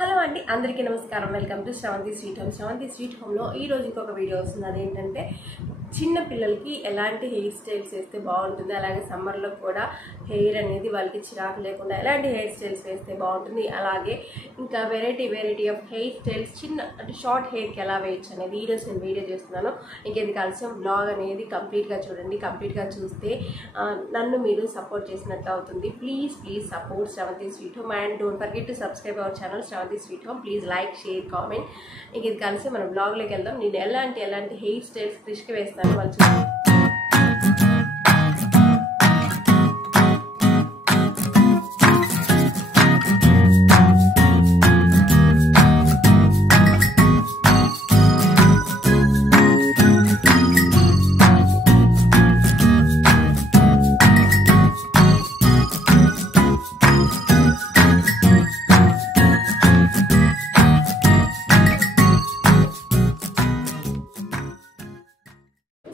Hello అండి, అందరికీ నమస్కారం. Welcome to Shravanthi sweet home. Shravanthi sweet హోమ్లో ఈరోజు ఇంకొక వీడియో వస్తుంది. అదేంటంటే చిన్న పిల్లలకి ఎలాంటి హెయిర్ స్టైల్స్ వేస్తే బాగుంటుంది, అలాగే సమ్మర్లో కూడా హెయిర్ అనేది వాళ్ళకి చిరాకు లేకుండా ఎలాంటి హెయిర్ స్టైల్స్ వేస్తే బాగుంటుంది, అలాగే ఇంకా వెరైటీ ఆఫ్ హెయిర్ స్టైల్స్ చిన్న అంటే షార్ట్ హెయిర్కి ఎలా వేయచ్చు అనేది ఈరోజు నేను వీడియో చేస్తున్నాను. ఇంకేది కలిసి బ్లాగ్ అనేది కంప్లీట్గా చూడండి. కంప్లీట్గా చూస్తే నన్ను మీరు సపోర్ట్ చేసినట్టు అవుతుంది. Please support Sravanthi sweet home and don't forget to subscribe our channel Sravanthi sweet home. Please like, share, comment. ఇంకేది కలిసి మనం బ్లాగ్లోకి వెళ్దాం. నేను ఎలాంటి హెయిర్ స్టైల్స్ క్రిష్కి వేస్తాను వాళ్ళు చూడండి.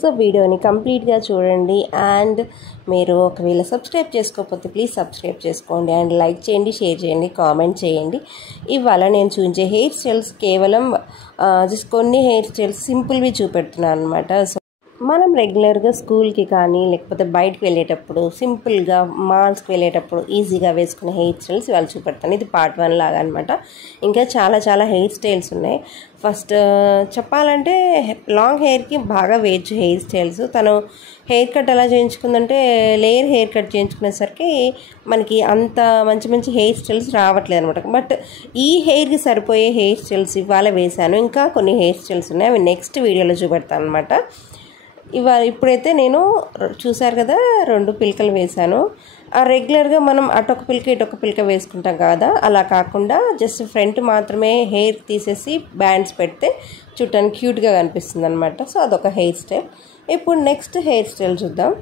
సో వీడియోని కంప్లీట్గా చూడండి. అండ్ మీరు ఒకవేళ సబ్స్క్రైబ్ చేసుకోకపోతే ప్లీజ్ సబ్స్క్రైబ్ చేసుకోండి అండ్ లైక్ చేయండి, షేర్ చేయండి, కామెంట్ చేయండి. ఇవాళ నేను చూపించే హెయిర్ స్టైల్స్ కేవలం జస్ట్ కొన్ని హెయిర్ స్టైల్స్ సింపుల్వి చూపెడుతున్నాను అనమాట. సో మనం రెగ్యులర్గా స్కూల్కి కానీ లేకపోతే బయటకు వెళ్ళేటప్పుడు సింపుల్గా మాల్స్కి వెళ్ళేటప్పుడు ఈజీగా వేసుకునే హెయిర్ స్టైల్స్ ఇవాళ చూపెడతాను. ఇది పార్ట్ 1 లాగా అనమాట. ఇంకా చాలా హెయిర్ స్టైల్స్ ఉన్నాయి. ఫస్ట్ చెప్పాలంటే లాంగ్ హెయిర్కి బాగా వేయచ్చు హెయిర్ స్టైల్స్. తను హెయిర్ కట్ ఎలా చేయించుకుందంటే లేయర్ హెయిర్ కట్ చేయించుకునేసరికి మనకి అంత మంచి హెయిర్ స్టైల్స్ రావట్లేదు అనమాట. బట్ ఈ హెయిర్కి సరిపోయే హెయిర్ స్టైల్స్ ఇవాళ వేశాను. ఇంకా కొన్ని హెయిర్ స్టైల్స్ ఉన్నాయి, అవి నెక్స్ట్ వీడియోలో చూపెడతాను అనమాట. ఇప్పుడైతే నేను చూసారు కదా 2 పిలకలు వేశాను. రెగ్యులర్గా మనం అటొక పిలక ఇటొక పిలక వేసుకుంటాం కదా, అలా కాకుండా జస్ట్ ఫ్రంట్ మాత్రమే హెయిర్ తీసేసి బ్యాండ్స్ పెడితే చూడటానికి క్యూట్గా కనిపిస్తుంది అనమాట. సో అదొక హెయిర్ స్టైల్. ఇప్పుడు నెక్స్ట్ హెయిర్ స్టైల్ చూద్దాం.